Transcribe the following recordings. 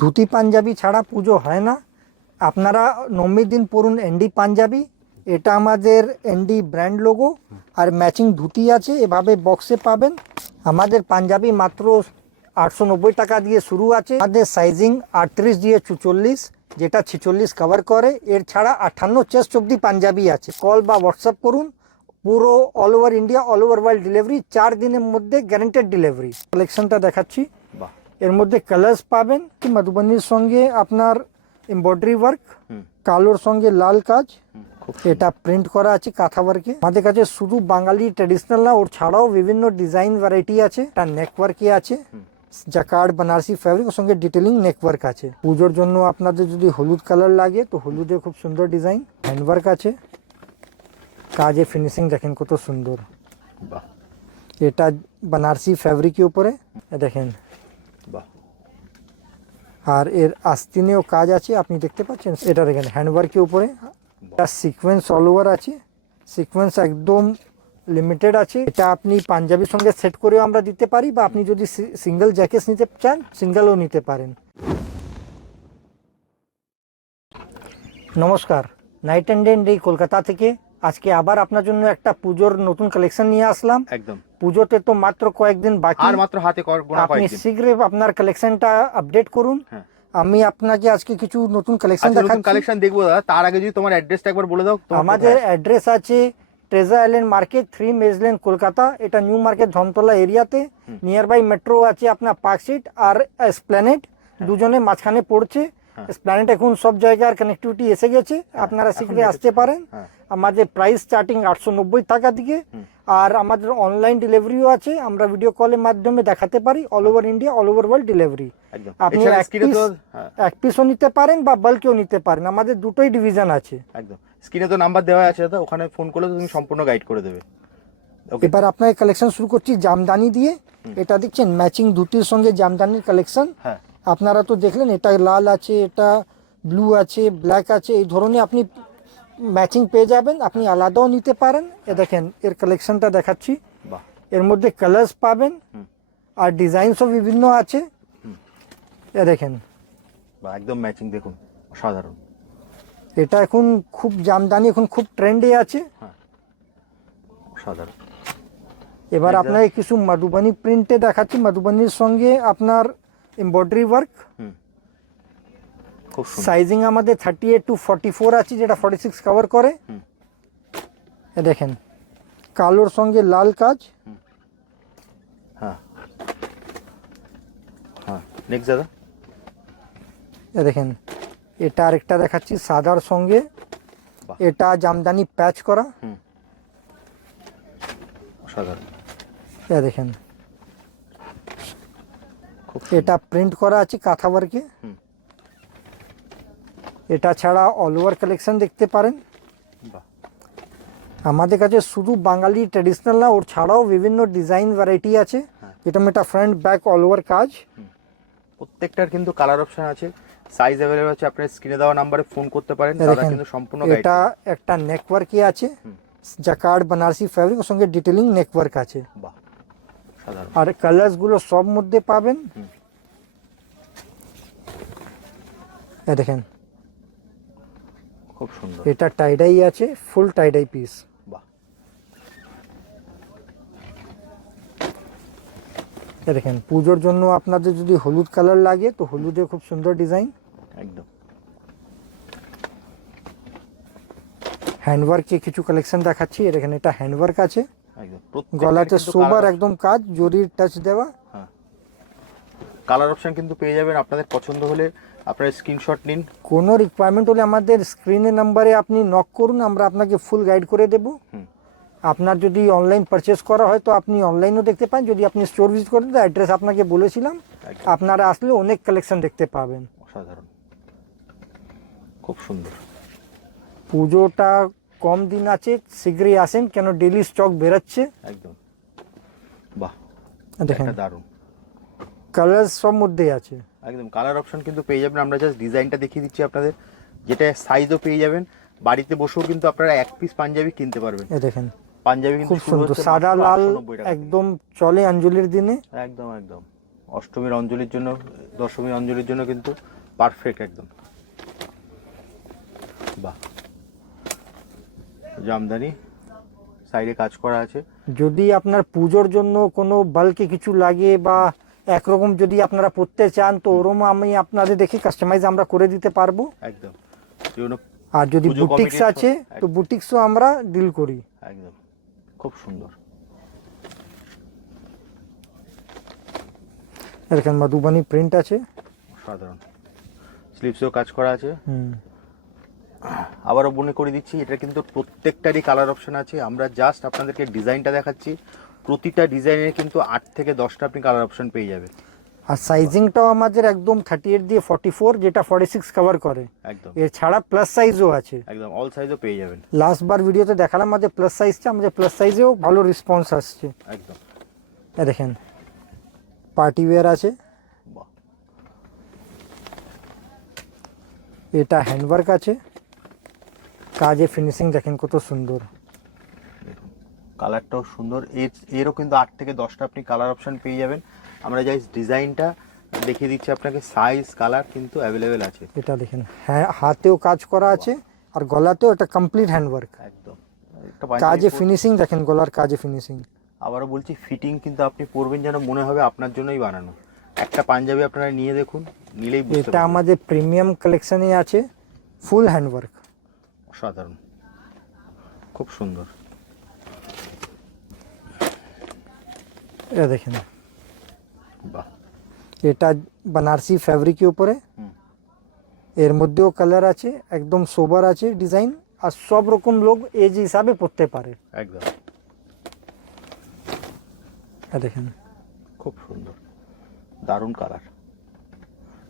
ধুতি পাঞ্জাবি ছাড়া পুজো হয় না। আপনারা নবমী দিন পরুন এনডি পাঞ্জাবি। এটা আমাদের এনডি ব্র্যান্ড লোগো আর ম্যাচিং ধুতি আছে, এভাবে বক্সে পাবেন। আমাদের পাঞ্জাবি মাত্র আটশো নব্বই টাকা দিয়ে শুরু আছে। আমাদের সাইজিং আটত্রিশ দিয়ে চুচল্লিশ, যেটা ছিচল্লিশ কভার করে। এর ছাড়া আটান্ন চেস্ট অব্দি পাঞ্জাবি আছে। কল বা হোয়াটসঅ্যাপ করুন। পুরো all over India all over world delivery চার দিনের মধ্যে গ্যারেন্টেড ডেলিভারি কালেকশনটা দেখাচ্ছি। বাহ। এর মধ্যে কালার্স পাবেন কি মধুবনীর সঙ্গে আপনার এমব্রয়ডারি ওয়ার্ক কালোর সঙ্গে লাল কাজ এটা প্রিন্ট করা আছে কাঁথা ওয়ার্কে আমাদের কাছে শুধু বাঙালি ট্রেডিশনাল না ওর ছাড়াও বিভিন্ন ডিজাইন ভ্যারাইটি আছে। এটা নেক ওয়ার্কে আছে। জাকার্ড বানারসি ফ্যাব্রিক ওর সঙ্গে ডিটেলিং নেক ওয়ার্ক আছে। পুজোর জন্য আপনাদের যদি হলুদ কালার লাগে তো হলুদে খুব সুন্দর ডিজাইন হ্যান্ডওয়ার্ক আছে। কাজে ফিনিশিং দেখেন কত সুন্দর। এটা বানারসি ফ্যাব্রিকের উপরে। দেখেন। বাহ আর এর আস্তিনেও কাজ আছে, আপনি দেখতে পাচ্ছেন এটা দেখেন হ্যান্ডওয়ার্কের উপরে। এটা সিকোয়েন্স অল ওভার আছে। সিকোয়েন্স একদম লিমিটেড আছে। এটা আপনি পাঞ্জাবির সঙ্গে সেট করেও আমরা দিতে পারি, বা আপনি যদি সিঙ্গেল জ্যাকেট নিতে চান সিঙ্গেলও নিতে পারেন। নমস্কার নাইট অ্যান্ড ডে কলকাতা থেকে। আজকে আবার আপনার জন্য একটা পুজোর নতুন কালেকশন নিয়ে আসলাম। একদম। পুজোতে তো মাত্র কয়েকদিন বাকি। আর মাত্র হাতে আপনি শীঘ্রই আপনার কালেকশনটা আপডেট করুন। হ্যাঁ। আমি আপনাকে আজকে কিছু নতুন কালেকশন নতুন দেখাচ্ছি। কালেকশন দেখব দাদা। তার আগে যদি তোমার অ্যাড্রেসটা একবার বলে দাও আমাদের অ্যাড্রেস আছে treasure island market three Madge Lane Kolkata এটা নিউ মার্কেট ধনতলা এরিয়াতে নিয়ার বাই মেট্রো আছে আপনার পার্কশিট আর স্প্ল্যানেট দুজনে মাঝখানে পড়ছে। হ্যাঁ। স্প্ল্যানেট এখন সব জায়গার কানেক্টিভিটি এসে গেছে আপনারা শীঘ্রই আসতে পারেন। হ্যাঁ। আমাদের প্রাইস স্টার্টিং আটশো নব্বই টাকা থেকে আর আমাদের অনলাইন ডেলিভারিও আছে আমরা ভিডিও কলের মাধ্যমে দেখাতে পারি all over India all over world delivery আপনি এক piece- হ্যাঁ, পিসও নিতে পারেন বা বাল্কেও নিতে পারেন আমাদের দুটোই ডিভিশন আছে। একদম। স্ক্রিনে তো নাম্বার দেওয়া আছে দাদা ওখানে ফোন করলে তুমি সম্পূর্ণ গাইড করে দেবে। এবার আপনার কালেকশন শুরু করছি জামদানি দিয়ে। এটা দেখছেন ম্যাচিং ধুতির সঙ্গে জামদানির কালেকশন হ্যাঁ। আপনারা তো দেখলেন এটা লাল আছে এটা ব্লু আছে ব্ল্যাক আছে এই ধরনের আপনি ম্যাচিং পেয়ে যাবেন আপনি আলাদাও নিতে পারেন। এ দেখেন এর কালেকশনটা দেখাচ্ছি। বাহ। এর মধ্যে কালার্স পাবেন। আর ডিজাইনসও বিভিন্ন আছে। এ দেখেন। বাহ একদম ম্যাচিং দেখুন সাধারণ এটা এখন খুব জামদানি এখন খুব ট্রেন্ডে আছে। অসাধারণ। এবার আপনাকে কিছু মধুবনী প্রিন্টে দেখাচ্ছি। মধুবনীর সঙ্গে আপনার এমব্রয়ডারি ওয়ার্ক সাইজিং আমাদের thirty eight to forty four আছে যেটা ফর্টি সিক্স কভার করে। দেখেন কালোর সঙ্গে লাল কাজ। হ্যাঁ। হ্যাঁ। নেক্সট দাদা। দেখেন এটা আরেকটা দেখাচ্ছি সাদার সঙ্গে। এটা জামদানি প্যাচ করা। অসাধারণ। এ দেখেন খুব এটা প্রিন্ট করা আছে কাঁথা ওয়ার্কে এটা ছাড়া অল ওভার কালেকশন দেখতে পারেন। আমাদের কাছে শুধু বাঙালি ট্রেডিশনাল না ওর ছাড়াও বিভিন্ন ডিজাইন ভ্যারাইটি আছে। হ্যাঁ। এটা এটা ফ্রন্ট ব্যাক অল ওভার কাজ। প্রত্যেকটার কিন্তু কালার অপশন আছে। সাইজ অ্যাভেলেবল আছে আপনি স্ক্রিনে দেওয়া নাম্বারে ফোন করতে পারেন। দাদা কিন্তু সম্পূর্ণ গাইড এটা একটা নেকওয়ার্কই আছে। জাকার্ড বানারসি ফ্যাব্রিক ওর সঙ্গে ডিটেলিং নেকওয়ার্ক আছে। বাহ। আর কালার্সগুলো সব মধ্যে পাবেন। দেখেন। খুব সুন্দর। এটা টাইডাই আছে ফুল টাইডাই পিস বাহ। দেখেন পুজোর জন্য আপনাদের যদি হলুদ কালার লাগে তো হলুদে খুব সুন্দর ডিজাইন একদম। হ্যান্ডওয়ার্কে কিছু কালেকশন দেখাচ্ছি। এখানে এটা হ্যান্ডওয়ার্ক আছে। কিন্তু সোবার একদম কাজ জরির টাচ দেওয়া। হ্যাঁ। কালার অপশন কিন্তু পেয়ে যাবেন আপনাদের পছন্দ হলে। আপনারা স্ক্রিনশট নিন। কোনো রিকোয়ারমেন্ট হলে আমাদের স্ক্রিনে নাম্বারে আপনি নক করুন আমরা আপনাকে ফুল গাইড করে দেব। আপনার যদি অনলাইন পারচেস করা হয় তো আপনি অনলাইনও দেখতে পান। যদি আপনি স্টোর ভিজিট করেন তো অ্যাড্রেস আপনাকে বলেছিলাম। আপনারা আসলে অনেক কালেকশন দেখতে পাবেন। অসাধারণ। খুব সুন্দর। পুজোটা কম দিন আছে শীঘ্রই আসেন কেন ডেলি স্টক বেরোচ্ছে। একদম। বাহ দেখেন। দারুণ। কালার সব মধ্যেই আছে। একদম কালার অপশন কিন্তু পেয়ে যাবেন। আমরা জাস্ট ডিজাইনটা দেখিয়ে দিচ্ছি আপনাদের। যেটা সাইজও পেয়ে যাবেন। বাড়িতে বসেও কিন্তু আপনারা এক পিস পাঞ্জাবি কিনতে পারবেন। এ দেখেন পাঞ্জাবি কিন্তু খুব সুন্দর। সাদা লাল 890 টাকা। থেকে। একদম চলে অঞ্জলির দিনে। একদম একদম। অষ্টমীর অঞ্জলির জন্য দশমীর অঞ্জলির জন্য কিন্তু পারফেক্ট একদম। বাহ। জামদানি সাইডে কাজ করা আছে। যদি আপনার পুজোর জন্য কোনো বাল্কে কিছু লাগে বা একরকম যদি আপনারা পড়তে চান তো ওরম আমি আপনাদের দেখে কাস্টমাইজ আমরা করে দিতে পারব। একদম। আর যদি বুটিক্স আছে তো বুটিক্সও আমরা ডিল করি। একদম। খুব সুন্দর। এরকম মধুবানি প্রিন্ট আছে। সাধারণ স্লিপসেও কাজ করা আছে। হুম। আবারও মনে করে দিচ্ছি এটা কিন্তু প্রত্যেকটারই কালার অপশন আছে। আমরা জাস্ট আপনাদেরকে ডিজাইনটা দেখাচ্ছি। প্রতিটা ডিজাইনের কিন্তু আট থেকে দশটা আপনি কালার অপশন পেয়ে যাবেন। আর সাইজিংটাও আমাদের একদম থার্টি এইট দিয়ে ফর্টি ফোর যেটা ফর্টি সিক্স কভার করে। একদম। এছাড়া প্লাস সাইজও আছে। একদম অল সাইজও পেয়ে যাবেন। লাস্ট বার ভিডিওতে দেখালাম আমাদের প্লাস সাইজটা আমাদের প্লাস সাইজেও ভালো রেসপন্স আসছে। একদম। দেখেন পার্টি ওয়্যার আছে। এটা হ্যান্ডওয়ার্ক আছে। কাজে ফিনিশিং দেখেন কত সুন্দর। কালারটাও সুন্দর। এর এরও কিন্তু আট থেকে দশটা আপনি কালার অপশান পেয়ে যাবেন। আমরা যাই ডিজাইনটা দেখিয়ে দিচ্ছি আপনাকে সাইজ কালার কিন্তু অ্যাভেলেবেল আছে। এটা দেখেন হ্যাঁ হাতেও কাজ করা আছে আর গলাতেও একটা কমপ্লিট হ্যান্ডওয়ার্ক একদম। কাজে ফিনিশিং দেখেন গলার কাজে ফিনিশিং আবারও বলছি ফিটিং কিন্তু আপনি পরবেন যেন মনে হবে আপনার জন্যই বানানো। একটা পাঞ্জাবি আপনারা নিয়ে দেখুন নিলেই এটা আমাদের প্রিমিয়াম কালেকশনে আছে ফুল হ্যান্ডওয়ার্ক অসাধারণ খুব সুন্দর। এটা দেখেন। বাহ। এটা বানারসি ফ্যাব্রিকের উপরে। এর মধ্যেও কালার আছে একদম সোবার আছে ডিজাইন আর সব রকম লোক এজ হিসাবে পড়তে পারে। একদম। দেখেন। খুব সুন্দর। দারুণ কালার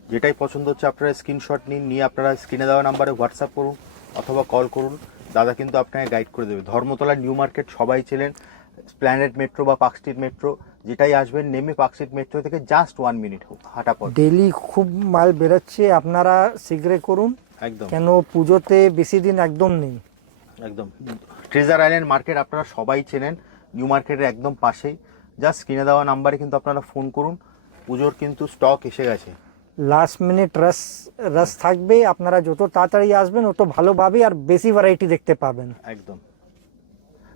যেটাই পছন্দ হচ্ছে আপনারা স্ক্রিনশট নিন নিয়ে আপনারা স্ক্রিনে দেওয়া নাম্বারে হোয়াটসঅ্যাপ করুন। অথবা কল করুন। দাদা কিন্তু আপনাকে গাইড করে দেবে। ধর্মতলা নিউ মার্কেট সবাই ছিলেন প্ল্যানেট মেট্রো বা পার্ক স্ট্রিট মেট্রো যেটাই আসবেন নেমে পার্ক স্ট্রিট মেট্রো থেকে জাস্ট ওয়ান মিনিট হাঁটা পথ। ডেলি খুব মাল বেরোচ্ছে আপনারা শীঘ্রই করুন। একদম। কেন পুজোতে বেশি দিন একদম নেই। একদম। ট্রেজার আইল্যান্ড মার্কেট আপনারা সবাই চেনেন নিউ মার্কেটের একদম পাশেই। জাস্ট কিনে দেওয়া নাম্বারে কিন্তু আপনারা ফোন করুন। পুজোর কিন্তু স্টক এসে গেছে। লাস্ট মিনিট রাস রাস থাকবে আপনারা যত তাড়াতাড়ি আসবেন তত ভালোভাবে আর বেশি ভ্যারাইটি দেখতে পাবেন। একদম।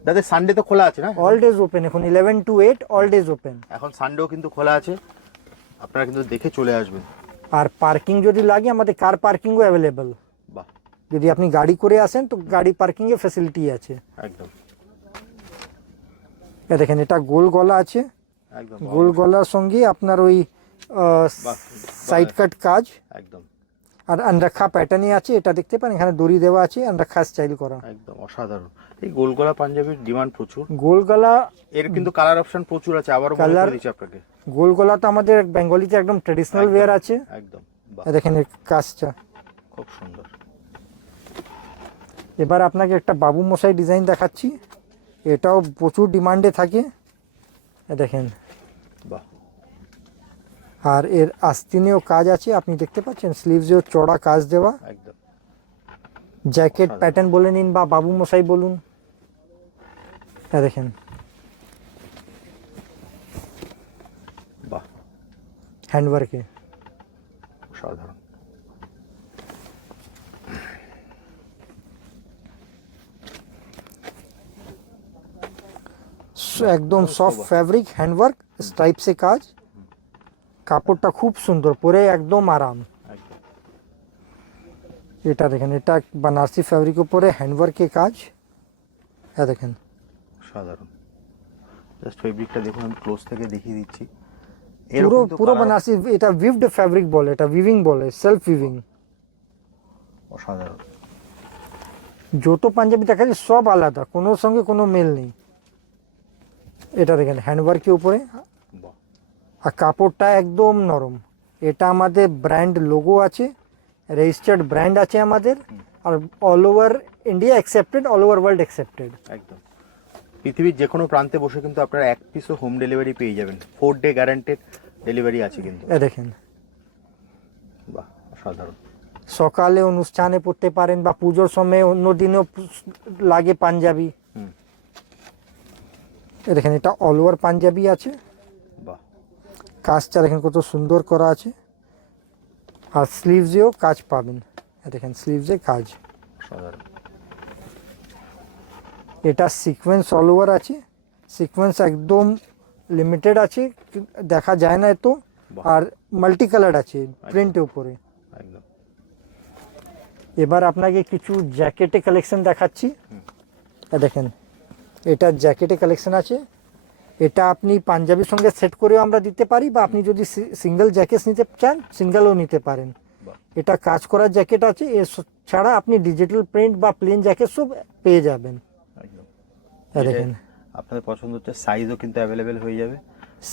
দাদা সানডে তো খোলা আছে না? অল ডেজ ওপেন এখন eleven to eight all days open এখন সানডেও কিন্তু খোলা আছে। আপনারা কিন্তু দেখে চলে আসবেন। আর পার্কিং যদি লাগে আমাদের কার পার্কিংও অ্যাভেলেবল বাহ। যদি আপনি গাড়ি করে আসেন তো গাড়ি পার্কিংয়ের ফ্যাসিলিটি আছে। একদম। দেখেন এটা গোল গলা আছে। একদম। গোল গলার সঙ্গে আপনার ওই সাইড কাট কাজ। একদম। আর আনরাখা প্যাটার্নে আছে এটা দেখতে পারেন এখানে দড়ি দেওয়া আছে আনরাখা স্টাইল করা। একদম অসাধারণ। এই গোলগলা পাঞ্জাবির ডিমান্ড প্রচুর। গোলগলা এর কিন্তু কালার অপশন প্রচুর আছে আবারও মনে Colour- দিচ্ছি আপনাকে। গোল গলা তো আমাদের বেঙ্গলিতে একদম ট্রেডিশনাল একদম। ওয়্যার আছে। একদম দেখেন এর কাজটা। খুব সুন্দর। এবার আপনাকে একটা বাবু মশাই ডিজাইন দেখাচ্ছি। এটাও প্রচুর ডিমান্ডে থাকে। এ দেখেন। বাহ। আর এর আস্তিনেও কাজ আছে আপনি দেখতে পাচ্ছেন স্লিভসেও চড়া কাজ দেওয়া। একদম। জ্যাকেট প্যাটার্ন বলে নিন বা বাবু মশাই বলুন। হ্যাঁ দেখেন। বাহ। হ্যান্ডওয়ার্কে অসাধারণ। একদম সফট ফ্যাব্রিক হ্যান্ডওয়ার্ক স্ট্রাইপসে কাজ। কাপড়টা খুব সুন্দর পরে একদম আরাম। এটা দেখেন এটা বানারসি ফ্যাব্রিক উপরে হ্যান্ডওয়ার্কে কাজ। এ দেখেন। সাধারণ জাস্ট ফেব্রিকটা দেখুন আমি ক্লোজ থেকে দেখিয়ে দিচ্ছি। পুরো পুরো বানারসি এটা উইভড ফ্যাব্রিক বলে এটা উইভিং বলে সেলফ উইভিং অসাধারণ। যত পাঞ্জাবি দেখা যায় সব আলাদা কোনোর সঙ্গে কোনো মেল নেই। এটা দেখেন হ্যান্ডওয়ার্কের উপরে। বাহ। আর কাপড়টা একদম নরম। এটা আমাদের ব্র্যান্ড লোগো আছে রেজিস্টার্ড ব্র্যান্ড আছে আমাদের আর all over India accepted all over world accepted একদম। পৃথিবীর যে কোনো প্রান্তে বসে কিন্তু আপনারা এক পিসও হোম ডেলিভারি পেয়ে যাবেন। ফোর ডে গ্যারান্টেড ডেলিভারি আছে কিন্তু। এ দেখেন। বাহ অসাধারণ। সকালে অনুষ্ঠানে পড়তে পারেন বা পুজোর সময় অন্য দিনেও লাগে পাঞ্জাবি। দেখেন এটা অল ওভার পাঞ্জাবি আছে। কাজটা দেখেন কত সুন্দর করা আছে। আর স্লিভসেও কাজ পাবেন। দেখেন স্লিভসে কাজ। এটা সিকোয়েন্স অল ওভার আছে। সিকোয়েন্স একদম লিমিটেড আছে। দেখা যায় না এত। আর মাল্টি কালার আছে প্রিন্টের উপরে। এবার আপনাকে কিছু জ্যাকেটে কালেকশন দেখাচ্ছি। দেখেন এটা জ্যাকেটে কালেকশন আছে। এটা আপনি পাঞ্জাবির সঙ্গে সেট করেও আমরা দিতে পারি বা আপনি যদি সিঙ্গেল জ্যাকেট নিতে চান সিঙ্গেলও নিতে পারেন। এটা কাজ করার জ্যাকেট আছে এ ছাড়া আপনি ডিজিটাল প্রিন্ট বা প্লেন জ্যাকেট সব পেয়ে যাবেন। দেখেন। আপনাদের পছন্দ হচ্ছে সাইজও কিন্তু অ্যাভেলেবেল হয়ে যাবে।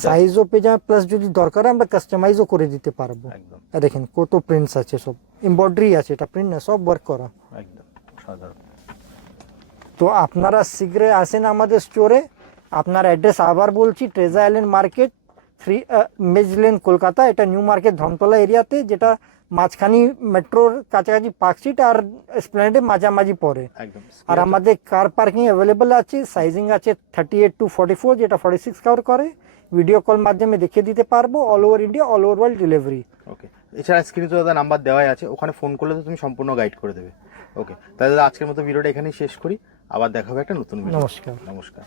সাইজও পেয়ে যাবেন প্লাস যদি দরকার হয় আমরা কাস্টমাইজও করে দিতে পারব। একদম। দেখেন কত প্রিন্টস আছে সব। এমব্রয়ডারি আছে এটা প্রিন্ট না সব ওয়ার্ক করা। একদম সাধারণ তো আপনারা শীঘ্রই আসেন আমাদের স্টোরে আপনার অ্যাড্রেস আবার বলছি treasure island market three Madge lane Kolkata এটা নিউ মার্কেট ধমতলা এরিয়াতে যেটা মাঝখানি মেট্রোর কাছাকাছি পার্কশিট আর স্প্লেন্ডে মাঝামাঝি পড়ে। আর আমাদের কার পার্কিং অ্যাভেলেবেল আছে সাইজিং আছে thirty eight to forty four যেটা ফর্টি সিক্স কাভার করে। ভিডিও কল মাধ্যমে দেখিয়ে দিতে পারব all over India all over world delivery okay এছাড়া স্ক্রিনে তো দাদা নাম্বার দেওয়াই আছে ওখানে ফোন করলে তো তুমি সম্পূর্ণ গাইড করে দেবে। ওকে তাহলে দাদা আজকের মতো ভিডিওটা এখানেই শেষ করি আবার দেখা হবে একটা নতুন ভিডিও নমস্কার। নমস্কার।